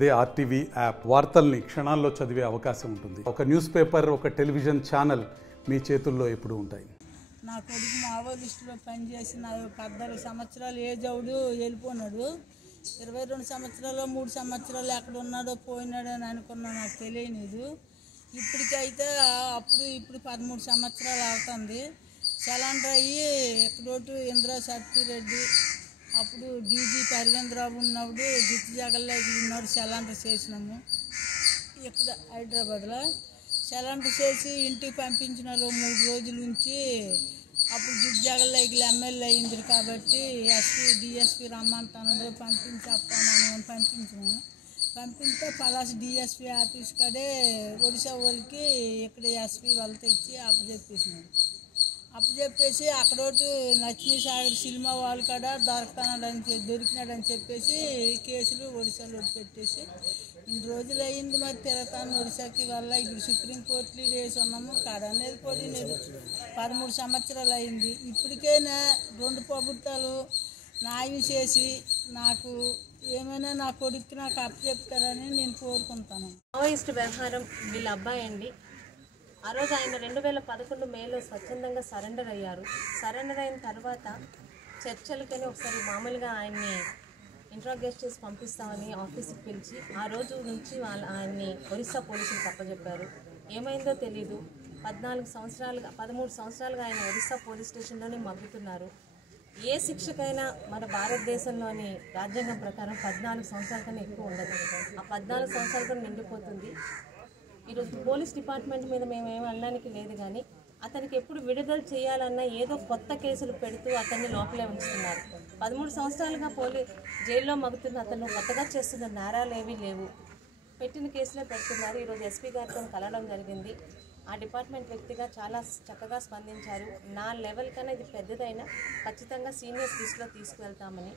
అదే RTV app వార్తల్ని క్షణాల్లో చదివే అవకాశం ఉంటుంది. ఒక న్యూస్ పేపర్, ఒక టెలివిజన్ ఛానల్ మీ చేతుల్లో ఎప్పుడూ ఉంటాయి. నా కొడుకు మావోయిస్టులో పనిచేసి 14 సంవత్సరాలు ఏజ్ అవుడు వెళ్ళిపోయినాడు. 22 సంవత్సరాలు 3 సంవత్సరాలు ఎక్కడ ఉన్నాడో పోయినాడో అని అనుకున్నా, నాకు తెలియలేదు. ఇప్పటికైతే ఇప్పుడు 13 సంవత్సరాలు అవుతుంది. చలాండ్ర అయ్యి ఎక్కడోటు ఇంద్రా సత్తిరెడ్డి అప్పుడు డీజీ అరవిందరావు ఉన్నప్పుడు గిత్తి జగల్లోకి ఉన్నాడు. చలాండ్ర చేసినాము ఇక్కడ హైదరాబాద్లో. చలాండ్ర చేసి ఇంటికి పంపించిన 3 రోజుల నుంచి అప్పుడు గిత్తి జగల్లోకి ఎమ్మెల్యే అయింది కాబట్టి ఎస్పీ డిఎస్పీ రమ్మంటాను పంపించి అప్పాను పంపించినాము. పంపిస్తే పలాస్ డిఎస్పీ ఆఫీస్ కాడే ఒడిశా వాళ్ళకి ఇక్కడ ఎస్పీ వాళ్ళతో ఇచ్చి అప్పచెప్పేసినాడు. అప్పచెప్పేసి అక్కడోటి లక్ష్మీ సాగర్ సినిమా వాళ్ళు కాడ దొరికినాడని చెప్పేసి కేసులు ఒడిశాలో పెట్టేసి ఇన్ని రోజులు అయ్యింది. మరి తిరగతాను ఒడిశాకి వల్ల ఇప్పుడు సుప్రీంకోర్టులో వేసి ఉన్నాము. కాడ అనేది పడినది 13 సంవత్సరాలు అయింది. ఇప్పటికైనా 2 ప్రభుత్వాలు న్యాయం చేసి నాకు ఏమైనా నా కొడుకు నాకు అప్పచెప్తారని నేను కోరుకుంటాను. మావోయిస్టు వ్యవహారం వీళ్ళ అబ్బాయి అండి. ఆ రోజు ఆయన 2011 మేలో స్వచ్ఛందంగా సరెండర్ అయ్యారు. సరెండర్ అయిన తర్వాత చర్చలకని ఒకసారి మామూలుగా ఆయన్ని ఇంట్రాగేట్ చేసి పంపిస్తామని ఆఫీస్కి పిలిచి ఆ రోజు నుంచి ఆయన్ని ఒరిస్సా పోలీసులకు అప్పచెప్పారు. ఏమైందో తెలీదు. 13 సంవత్సరాలుగా ఆయన ఒరిస్సా పోలీస్ స్టేషన్లోనే మగ్గుతున్నారు. ఏ శిక్షకైనా మన భారతదేశంలోని రాజ్యాంగం ప్రకారం 14 సంవత్సరాల కన్నా ఎక్కువ ఉండదు. ఆ 14 సంవత్సరాల కన్నా నిండిపోతుంది. ఈరోజు పోలీస్ డిపార్ట్మెంట్ మీద మేమేమి అనడానికి లేదు, కానీ అతనికి ఎప్పుడు విడుదల చేయాలన్నా ఏదో కొత్త కేసులు పెడుతూ అతన్ని లోపలే ఉంచుతున్నారు. 13 సంవత్సరాలుగా జైల్లో మగ్గుతున్న అతను కొత్తగా చేస్తున్న నేరాలు ఏవీ లేవు, పెట్టిన కేసులే పెడుతున్నారు. ఈరోజు ఎస్పీ గారితో కలవడం జరిగింది. ఆ డిపార్ట్మెంట్ వ్యక్తిగా చాలా చక్కగా స్పందించారు. నా లెవెల్ కన్నా ఇది పెద్దదైనా ఖచ్చితంగా సీనియర్స్ లిస్టులో తీసుకువెళ్తామని.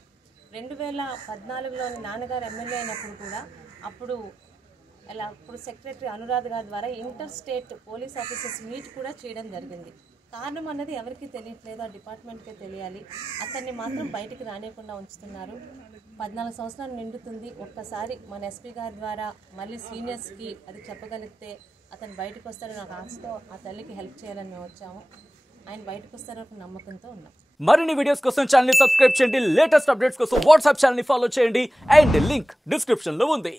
2014లోని నాన్నగారు ఎమ్మెల్యే అయినప్పుడు కూడా అప్పుడు సెక్రటరీ అనురాధ్ గారి ద్వారా inter state police officers meet కూడా చేయడం జరిగింది. కారణం అన్నది ఎవరికి తెలియట్లేదు, ఆ డిపార్ట్మెంట్కే తెలియాలి. అతన్ని మాత్రం బయటికి రానియకుండా ఉంచుతున్నారు. 14 సంవత్సరాలు నిండుతుంది. ఒక్కసారి మన ఎస్పీ గారి ద్వారా మళ్ళీ సీనియర్స్కి అది చెప్పగలిగితే అతను బయటకు వస్తాడు. నాకు ఆశతో ఆ తల్లికి హెల్ప్ చేయాలని మేము వచ్చాము. ఆయన బయటకు వస్తారని ఒక నమ్మకంతో ఉన్నాం. మరిన్ని వీడియోస్ కోసం ఛానల్ ని సబ్స్క్రైబ్ చేయండి. లేటెస్ట్ అప్డేట్స్ కోసం వాట్సాప్ ఛానల్ ని ఫాలో చేయండి. అండ్ లింక్ డిస్క్రిప్షన్ లో ఉంది.